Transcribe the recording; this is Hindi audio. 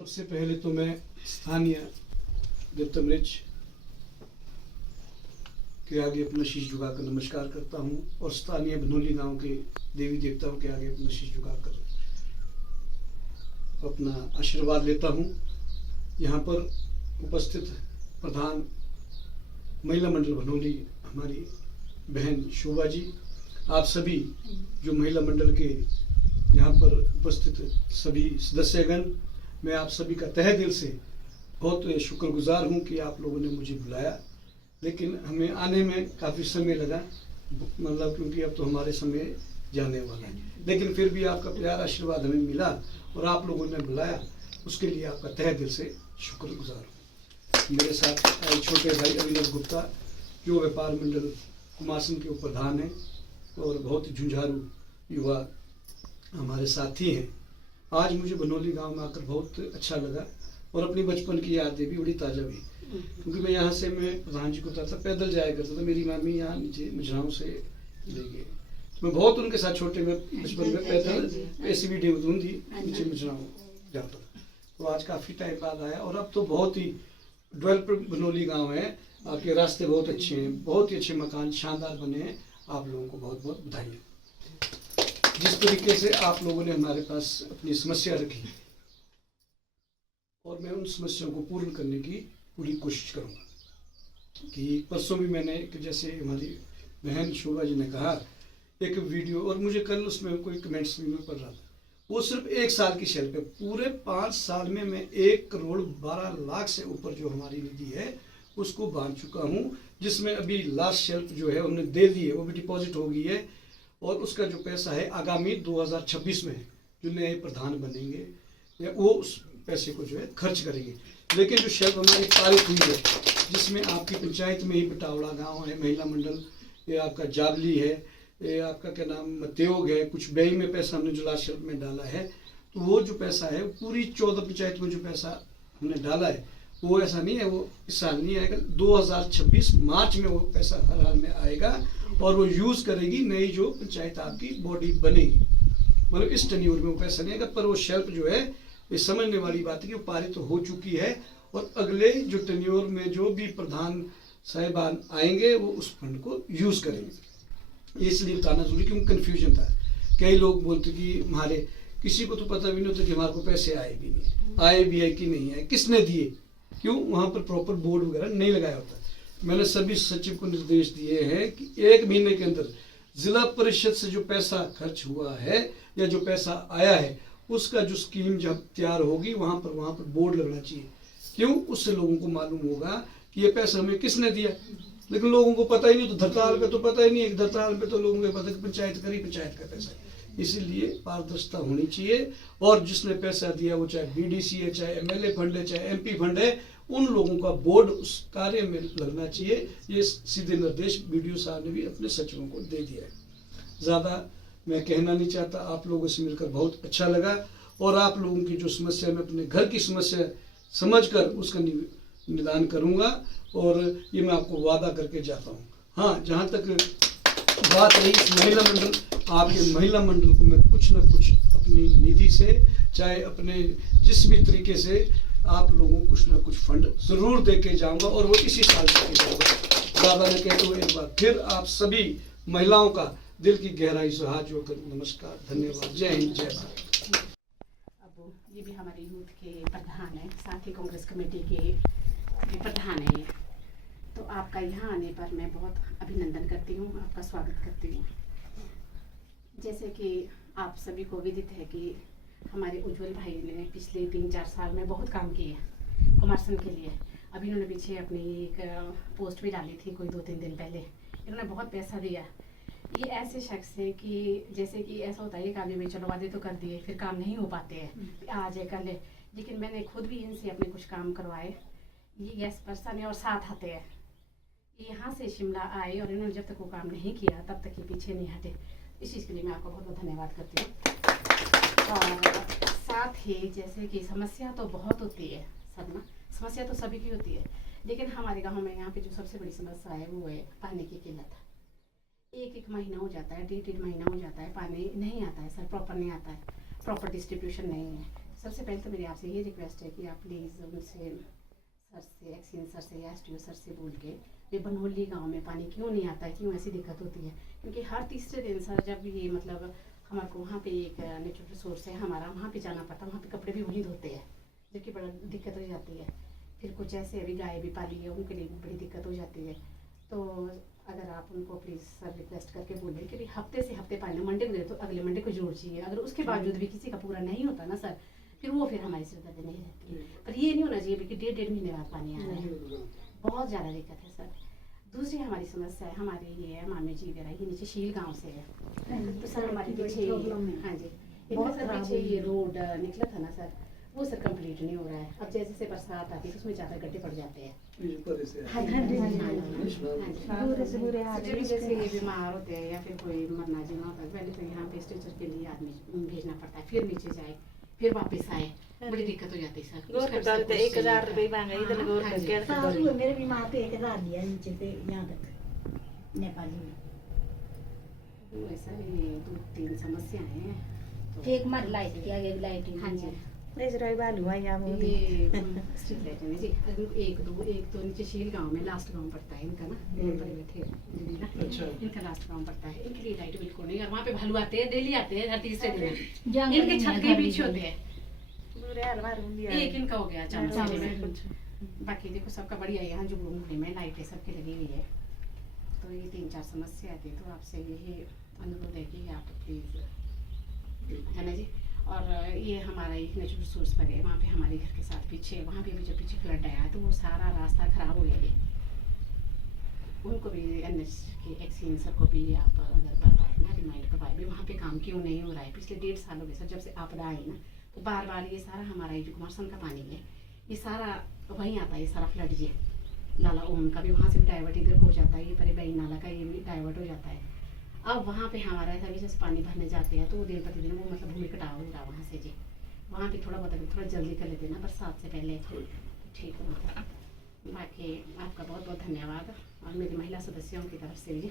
सबसे पहले तो मैं स्थानीय देवतमृच के आगे अपना शीश झुकाकर नमस्कार करता हूँ और स्थानीय बनोली गांव के देवी देवताओं के आगे अपना शीश झुकाकर अपना आशीर्वाद लेता हूँ। यहाँ पर उपस्थित प्रधान महिला मंडल बनोली हमारी बहन शोभा जी, आप सभी जो महिला मंडल के यहाँ पर उपस्थित सभी सदस्यगण, मैं आप सभी का तहे दिल से बहुत शुक्रगुजार हूँ कि आप लोगों ने मुझे बुलाया। लेकिन हमें आने में काफ़ी समय लगा, मतलब क्योंकि अब तो हमारे समय जाने वाला है, लेकिन फिर भी आपका प्यार आशीर्वाद हमें मिला और आप लोगों ने बुलाया, उसके लिए आपका तहे दिल से शुक्रगुजार हूँ। मेरे साथ छोटे भाई अभिनव गुप्ता जो व्यापार मंडल कुमासन के प्रधान हैं और बहुत ही झुंझारू युवा हमारे साथी हैं। आज मुझे बनोली गांव में आकर बहुत अच्छा लगा और अपनी बचपन की यादें भी बड़ी ताज़ा हुई, क्योंकि मैं यहाँ से मैं प्रधान जी को था पैदल जाया करता था। मेरी मामी यहाँ नीचे मुजराओं से ले गए, मैं बहुत उनके साथ छोटे में बचपन में पैदल ऐसी भी डेवधून थी नीचे मुजराओं जाता था। तो आज काफ़ी टाइम बाद आया और अब तो बहुत ही डेवलप बनोली गाँव है। आपके रास्ते बहुत अच्छे हैं, बहुत ही अच्छे मकान शानदार बने हैं। आप लोगों को बहुत बहुत बधाई। जिस तरीके से आप लोगों ने हमारे पास अपनी समस्या रखी और मैं उन समस्याओं को पूर्ण करने की पूरी कोशिश करूंगा। कि परसों भी मैंने जैसे हमारी बहन शोभा जी ने कहा एक वीडियो, और मुझे कल उसमें कोई कमेंट्स भी मैं पढ़ रहा था, वो सिर्फ 1 साल की शेल्फ है। पूरे 5 साल में मैं 1,12,00,000 से ऊपर जो हमारी निधि है उसको बांध चुका हूँ, जिसमें अभी लास्ट शेल्फ जो है उन्होंने दे दी है, वो भी डिपॉजिट हो गई है। और उसका जो पैसा है आगामी 2026 में जो नए प्रधान बनेंगे वो उस पैसे को जो है खर्च करेंगे। लेकिन जो शेल्फ हमारी पारित हुई है, जिसमें आपकी पंचायत में ही बटावड़ा गांव है, महिला मंडल, ये आपका जाबली है, ये आपका क्या नाम मत्योग है, कुछ बेई में पैसा हमने जो लास्ट शेल्फ में डाला है, तो वो जो पैसा है पूरी 14 पंचायत में जो पैसा हमने डाला है वो ऐसा नहीं है वो इस साल नहीं आएगा, 2026 मार्च में वो पैसा हर हाल में आएगा और वो यूज़ करेगी नई जो पंचायत आपकी बॉडी बनेगी। मतलब इस टेन्योर में वो पैसा नहीं आएगा, पर वो शेल्फ जो है ये समझने वाली बात है कि वो पारित तो हो चुकी है और अगले जो टेन्योर में जो भी प्रधान साहिबान आएंगे वो उस फंड को यूज़ करेंगे। इसलिए बताना जरूरी, क्योंकि कन्फ्यूजन था। कई लोग बोलते कि हमारे किसी को तो पता भी नहीं होता कि हमारे को पैसे आए भी नहीं, आए भी है कि नहीं आए, किसने दिए, क्यों वहाँ पर प्रॉपर बोर्ड वगैरह नहीं लगाया होता। मैंने सभी सचिव को निर्देश दिए हैं कि 1 महीने के अंदर जिला परिषद से जो पैसा खर्च हुआ है या जो पैसा आया है उसका जो स्कीम जब तैयार होगी वहाँ पर बोर्ड लगना चाहिए। क्यों? उससे लोगों को मालूम होगा कि ये पैसा हमें किसने दिया। लेकिन लोगों को पता ही नहीं, तो धरताल पे तो पता ही नहीं है, धरताल पे तो लोगों को पता कि पंचायत करी, पंचायत का पैसा है। इसीलिए पारदर्शिता होनी चाहिए और जिसने पैसा दिया वो चाहे बीडीसी है, चाहे एमएलए फंड है, चाहे एमपी फंड है, उन लोगों का बोर्ड उस कार्य में लगना चाहिए। ये सीधे निर्देश बीडीओ साहब ने भी अपने सचिवों को दे दिया है। ज़्यादा मैं कहना नहीं चाहता, आप लोगों से मिलकर बहुत अच्छा लगा और आप लोगों की जो समस्या, मैं अपने घर की समस्या समझकर उसका निदान करूंगा और ये मैं आपको वादा करके जाता हूँ। हाँ, जहाँ तक बात रही महिला मंडल, आपके महिला मंडल को मैं कुछ न कुछ अपनी निधि से, चाहे अपने जिस भी तरीके से आप लोगों को कुछ ना कुछ फंड जरूर दे के जाऊंगा और वो इसी साल दे जाऊंगा। ज़्यादा न कहते हुए एक बार फिर आप सभी महिलाओं का दिल की गहराई से हाथ जोड़कर नमस्कार, धन्यवाद, जय हिंद, जय भारत। अब ये भी हमारे यूथ के प्रधान है, साथ ही कांग्रेस कमेटी के भी प्रधान है ये। तो आपका यहाँ आने पर मैं बहुत अभिनंदन करती हूँ, आपका स्वागत करती हूँ। जैसे कि आप सभी को विदित है कि हमारे उज्जवल भाई ने पिछले 3-4 साल में बहुत काम किया कुमारसन के लिए। अभी इन्होंने पीछे अपनी एक पोस्ट भी डाली थी कोई 2-3 दिन पहले, इन्होंने बहुत पैसा दिया। ये ऐसे शख्स है कि जैसे कि ऐसा होता है काम में चलो वादे तो कर दिए, फिर काम नहीं हो पाते हैं, आज है कल है, लेकिन मैंने खुद भी इनसे अपने कुछ काम करवाए। ये गैस पर्सन है और साथ आते हैं। यहाँ से शिमला आए और इन्होंने जब तक वो काम नहीं किया तब तक ये पीछे नहीं हटे। इस चीज़ के लिए मैं आपको बहुत बहुत धन्यवाद करती हूँ। और साथ ही जैसे कि समस्या तो बहुत होती है, सब ना समस्या तो सभी की होती है, लेकिन हमारे गांव में यहाँ पे जो सबसे बड़ी समस्या है वो है पानी की किल्लत। 1-1 महीना हो जाता है, 1.5 महीना हो जाता है, पानी नहीं आता है सर, प्रॉपर नहीं आता है, प्रॉपर डिस्ट्रीब्यूशन नहीं है। सबसे पहले तो मेरी आपसे ये रिक्वेस्ट है कि आप प्लीज़ उनसे सर से एक्सीएन सर से या एसडीओ सर से बोल के ये बनहोली गांव में पानी क्यों नहीं आता है, क्यों ऐसी दिक्कत होती है। क्योंकि हर तीसरे दिन सर जब ये मतलब हमारे को वहाँ पे एक नेचुरल रिसोर्स है हमारा, वहाँ पे जाना पड़ता है, वहाँ पे कपड़े भी वही धोते हैं, जबकि बड़ा दिक्कत हो जाती है। फिर कुछ ऐसे अभी गाय भी पाली है, उनके लिए भी बड़ी दिक्कत हो जाती है। तो अगर आप उनको प्लीज़ सर रिक्वेस्ट करके बोलें कि हफ्ते से हफ्ते पानी मंडे को दे तो अगले मंडे को जरूर चाहिए। अगर उसके बावजूद भी किसी का पूरा नहीं होता ना सर, फिर वो फिर हमारी सिरदर्दी नहीं रहती है। पर ये नहीं होना चाहिए कि 1.5 महीने बाद पानी आ रहा है, बहुत ज़्यादा दिक्कत है सर। दूसरी हमारी समस्या है हमारे ये मामी जी वगैरह ये नीचे शील गांव से है। तो सर हमारे पीछे हाँ जी बहुत सर पीछे ये रोड निकला था ना सर, वो सर कंप्लीट नहीं हो रहा है। अब जैसे बरसात आती है तो उसमें ज़्यादा गड्ढे पड़ जाते हैं। हाँ जी जैसे ये बीमार होते हैं या फिर कोई मरना जीना होता है, पहले तो यहाँ पे स्ट्रेचर के लिए आदमी भेजना पड़ता है, फिर नीचे जाए फिर वापस आए, बड़ी दिक्कत हो जाती है सर। गोर डालते 1000 रुपए मांगे इधर गोर हाँ जी। के सासू है मेरे भी माँ पे 1000 दिया नीचे से यहाँ तक नेपाली में। वो ऐसा ये 2-3 समस्याएं हैं तो एक मर लाइट की आगे लाइट हाँ जी इजराइल वालू है या वो ये स्ट्रीट लाइट है जी। एक तो नीचे शील गांव में लास्ट गांव पड़ता है इनका ना, रोड पर बैठे दीदी ना, अच्छा। इनका लास्ट गांव पड़ता है। इनके लिए लाइट बिल्कुल नहीं, और वहाँ पे भालू आते हैं, डेली आते हैं हर तीसरे दिन, जंगल इनके में छत घर के भी पीछे होते हैं। पूरे हलवार दिया एक इनका हो गया हाँ, अचानक से कुछ में। बाकी देखो सबका बढ़िया है, यहाँ जुगड़ू मुहल्ले में लाइटें सबकी लगी हुई है। तो ये 3-4 समस्या थी, तो आपसे यही अनुरोध है कि आप प्लीज़, है ना जी। और ये हमारा एक नेचुरल रिसोर्स पर है, वहाँ पे हमारे घर के साथ पीछे, वहाँ पे भी जो पीछे फ्लड आया तो वो सारा रास्ता खराब हो गया है। उनको भी एनएच के एक्सीएन सर को भी आप अगर बताएं ना, रिमाइंड करवाए भी वहाँ पे काम क्यों नहीं हो रहा है। पिछले 1.5 साल हो गए सर जब से आपदा आई ना, तो बार बार ये सारा हमारा ये जो कुमारसन का पानी है ये सारा वहीं आता है, ये सारा फ्लड ये नाला ओम का भी वहाँ से भी डाइवर्ट इधर हो जाता है, ये परे बई नाला का ये भी डाइवर्ट हो जाता है। अब वहाँ पे हमारा ऐसा भी जैसे पानी भरने जाते हैं तो वो दिन प्रतिदिन वो मतलब भूमि कटाव हो रहा है वहाँ से जी। वहाँ पे थोड़ा बहुत अगर थोड़ा जल्दी कर लेते ना बरसात से पहले तो ठीक होगा। बाकी आपका बहुत बहुत धन्यवाद और मेरी महिला सदस्यों की तरफ से भी